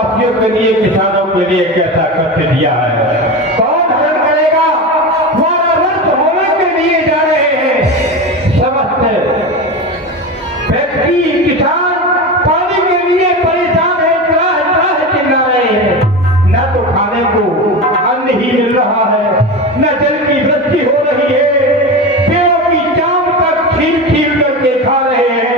वासियों के लिए, किसानों के लिए कैसा कष्ट दिया है। कौन हरण करेगा? हमारा रक्त होने के लिए जा रहे हैं समस्त व्यक्ति, किसान पानी के लिए परेशान है, त्राह चिल्ला रहे हैं। न तो खाने को अन्न ही मिल रहा है, न जल की वृष्टि हो रही है, पेड़ों की चाम तक छील छील करके खा रहे हैं।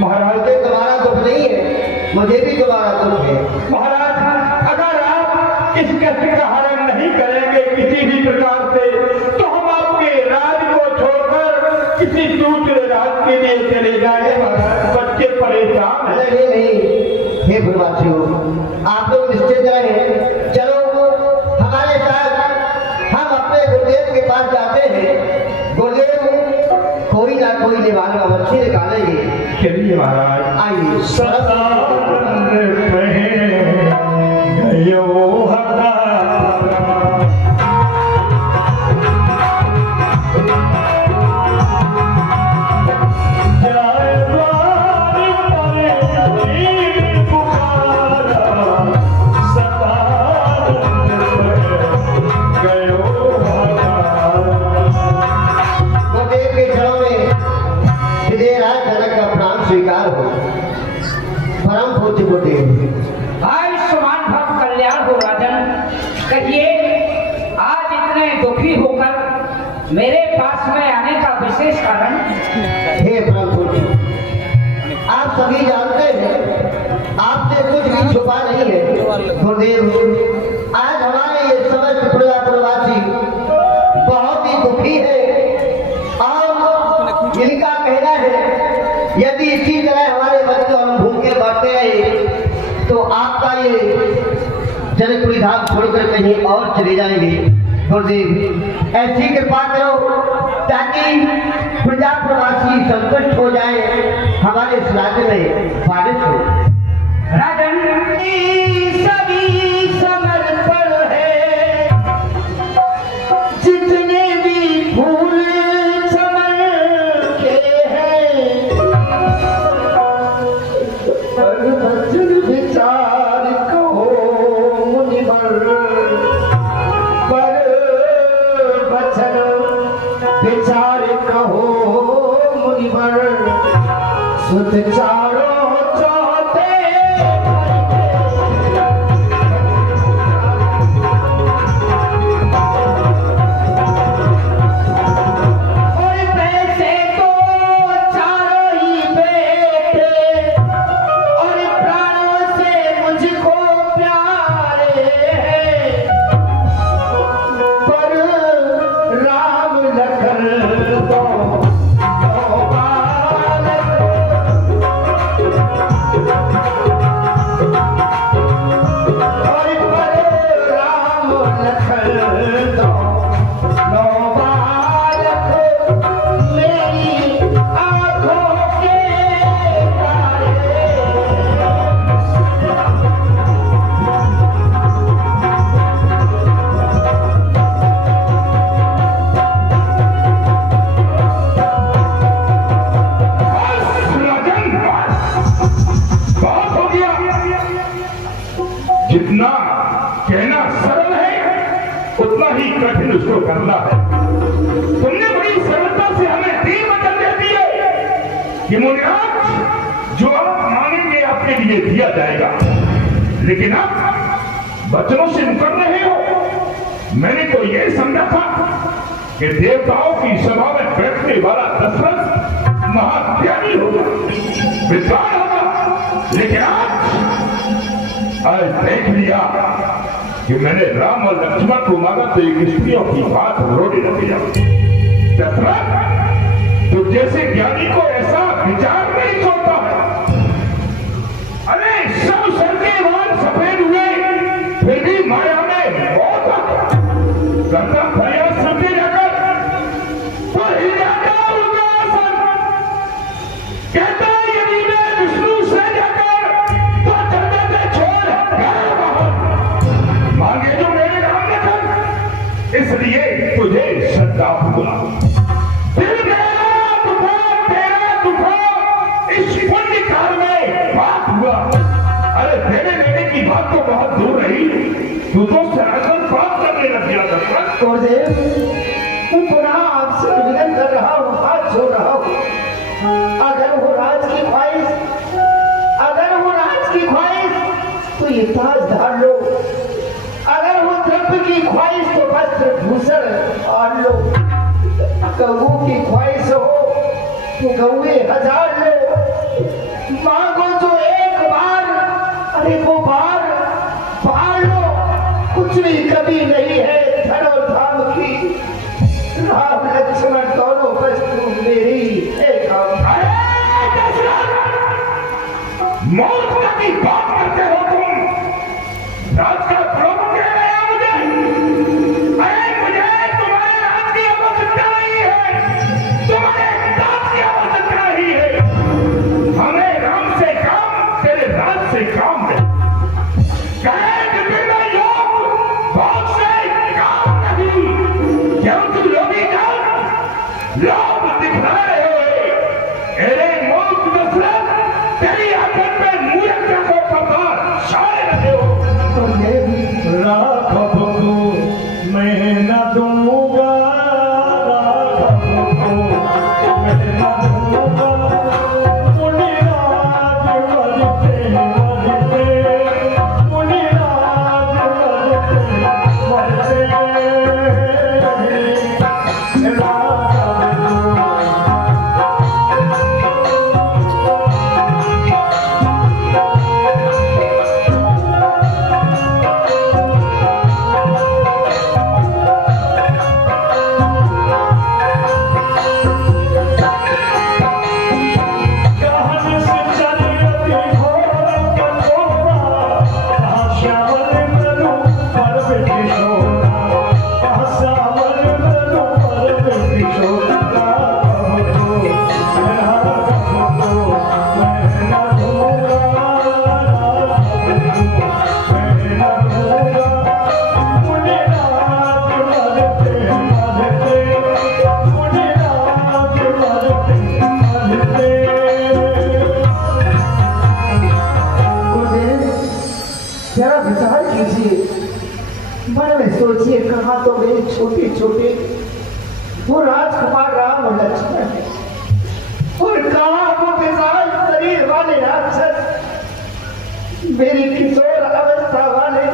महाराज के तुम्हारा दुख नहीं है, मुझे भी तुम्हारा दुख है। महाराज अगर आप इस कष्ट का हरण नहीं करेंगे किसी भी प्रकार से, तो हम आपके राज को छोड़कर किसी दूसरे राज के लिए चले जाएंगे। महाराज बच्चे परेशान हैं। नहीं, हे गुरुवासियों, आप लोग निश्चित रहे, चलो हमारे साथ हम अपने गुरुदेव के पास जाते हैं। गुरुदेव कोई ना कोई निवारण अवश्य निकालेंगे। चलिए महाराज, आइए। सदा आयुष्मान भव कल्याण हो। राजन कहिए, आज इतने दुखी होकर मेरे पास में आने का विशेष कारण? हे प्रभु, आप सभी जानते हैं आपसे कुछ भी छुपा नहीं है। गुरुदेव, आज हमारे ये समस्त प्रवासी बहुत ही दुखी है और इनका कहना है यदि इसी तरह हमारे बच्चों हम भूखे बढ़ते रहे तो आपका ये जनकपुरी धाम छोड़कर कहीं और चले जाएंगे। गुरुदेव, ऐसी कृपा करो ताकि प्रजा प्रवासी संतुष्ट हो जाए, हमारे इस राज्य में बारिश हो। राजन सभी समर्पण है, जितने भी फूल चमन के हैं, वचन विचार कहो मुनिवर, पर वचन विचार कहो मुनिवर, सुत चारों लिए दिया जाएगा, लेकिन अब वचनों से मुकर रहे हो। मैंने तो यह समझा था कि देवताओं की सभा में बैठने वाला दशरथ महाज्ञानी होगा, विद्वान होगा, लेकिन आज देख लिया कि मैंने राम और लक्ष्मण को मारा तो एक स्त्रियों की बात रोड़ी रख दिया। दशरथ, तो जैसे ज्ञानी को ऐसा विचार नहीं छोड़ता है। अरे सब सर के बाल सफेद हुए, फिर भी माया में बहुत करता प्रयास सुनते जाकर तो हिल जाता उनका आसन। कहता यदि मैं विष्णु से जाकर तो चलते से छोड़ गए बाहर, मांगे जो मेरे नाम लेकर, इसलिए तुझे श्रद्धा हुआ। दिल मेरा दुखा इस पुण्य काल में बात हुआ। अरे देने लेने की बात तो बहुत दूर रही, तू तो सनातन बात करने लग गया। गुरुदेव, मैं पुनः आपसे निवेदन कर रहा हूँ, हाथ जोड़ रहा हूँ। अगर वो राज की ख्वाहिश तो ये ताज धार लो, अगर वो द्रव्य की ख्वाहिश तो वस्त्र भूषण और लो, गऊ की ख्वाहिश हो तो गौए 1000 लो, मांगो तो एक बार, अरे वो बार लो, कुछ भी कभी नहीं है धन और धाम की। राम लक्ष्मण दोनों वस्तु मेरी है काम। मूर्खता की बात करते हो तुम, राज का प्रभु कह रहे हो मुझे। अरे मुझे तुम्हारे राज की आवश्यकता नहीं है, तुम्हारे दास की आवश्यकता नहीं है। हमें राम से काम, तेरे राज से काम है। कहे कि बिना योग भोग से काम नहीं, क्यों तुम लोभी जान लोभ दिखा रहे हो। अरे मूर्ख दशरथ, तेरी आंखों पे मूर्ख को पता सारे रहे हो। राघव को मैं न दूंगा, राघव को मैं न दूंगा, मुनिराज मरते मरते, मुनिराज मरते मरते, जरा विचार कीजिए, मन में सोचिए, कहा तो मेरे छोटे छोटे वो राजकुमार राम और लक्ष्मण है, और कहा वो विशाल शरीर वाले राक्षस मेरी किशोर अवस्था वाले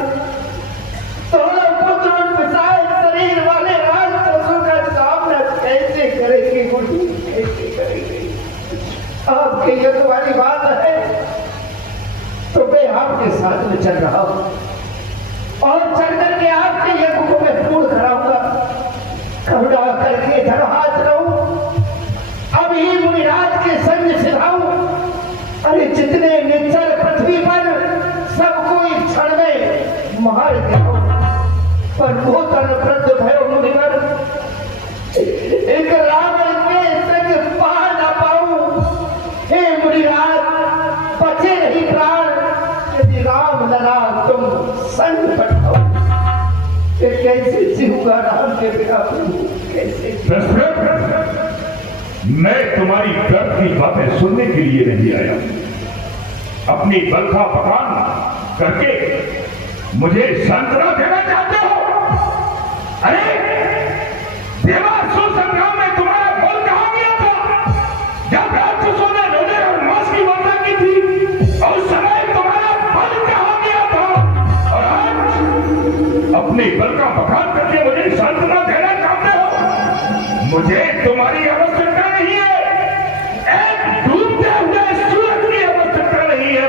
दोनों पुत्र और विशाल शरीर वाले राक्षसों का सामना कैसे करेंगे? कैसे करेंगे? आपके ये तुम्हारी बात है तो मैं आपके साथ में चल रहा हूं और चल करके आपके यज्ञ को मैं पूर्ण कराऊंगा। करुणा करके धर हाथ रहूं, अभी मुनिराज के संग सिधाऊं। अरे जितने निश्चल पृथ्वी पर सबको एक क्षण में मार देऊं, पर वो तन वृद्ध भयो मुनिवर एक रावण के संग पा ना पाऊं। हे मुनिराज, बचे नहीं प्राण यदि राम लला तुम संग पठाओ। कैसे जीऊंगा राम के बिना? कैसे? मैं तुम्हारी दर्द की बातें सुनने के लिए नहीं आया। अपनी बलखा पकान करके मुझे सांत्वना देना चाहते हो? अरे देवासुर संग्राम में तुम्हारा बल कहां गया था? जब राक्षसों ने रोने और मांस की वर्षा की थी, और उस समय तुम मुझे तुम्हारी आवश्यकता नहीं है, एक डूबते हुए सूरज की आवश्यकता नहीं है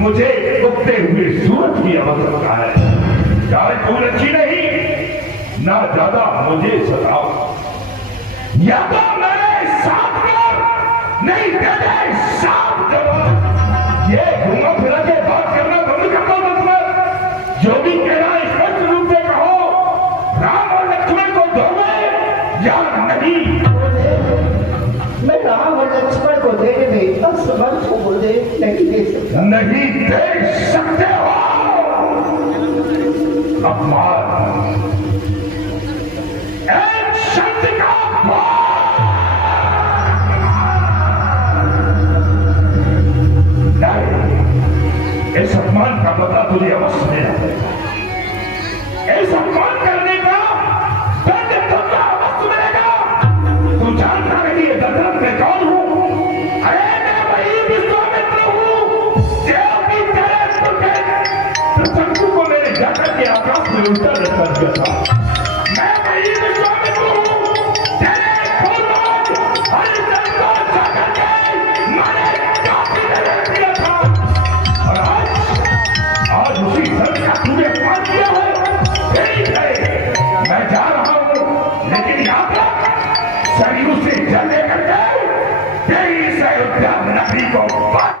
मुझे उगते हुए सूरज की आवश्यकता है। चाहे तू अच्छी नहीं ना ज्यादा मुझे सताओ, या तो मेरे साथ कर, नहीं दे दे साफ जवाब। ये घूमा फिरा के बात करना बंद कर दो। मतलब जो भी कहना स्पष्ट रूप से कहो, राम और लक्ष्मण को दोगे या नहीं? मैं राम और लक्ष्मण को देने में असमर्थ हूँ गुरुदेव, नहीं दे सकता। नहीं दे सकते हो। अपमान एक शब्द का नहीं, इस अपमान का बदला तुझे अवश्य देना पड़ेगा। इस अपमान करने का दंड तुझे अवश्य मिलेगा। तू जानता नहीं है दशरथ मैं कौन हूं? अरे मैं वही विश्वामित्र हूं जो कि तेरे पुत्र शंकु को मैंने जाकर के आकाश में उल्टा रखा दिया था। मैं वही विश्वामित्र हूं तेरे पूर्वज हरिश्चंद्र को जाकर के मैंने काफी में रख दिया था। और आज उसी सर का तुझे मान दिया है। ठीक है, मैं जा रहा हूं, लेकिन याद रख सरयू से जल लेकर के तेरी से उद्यान नगरी को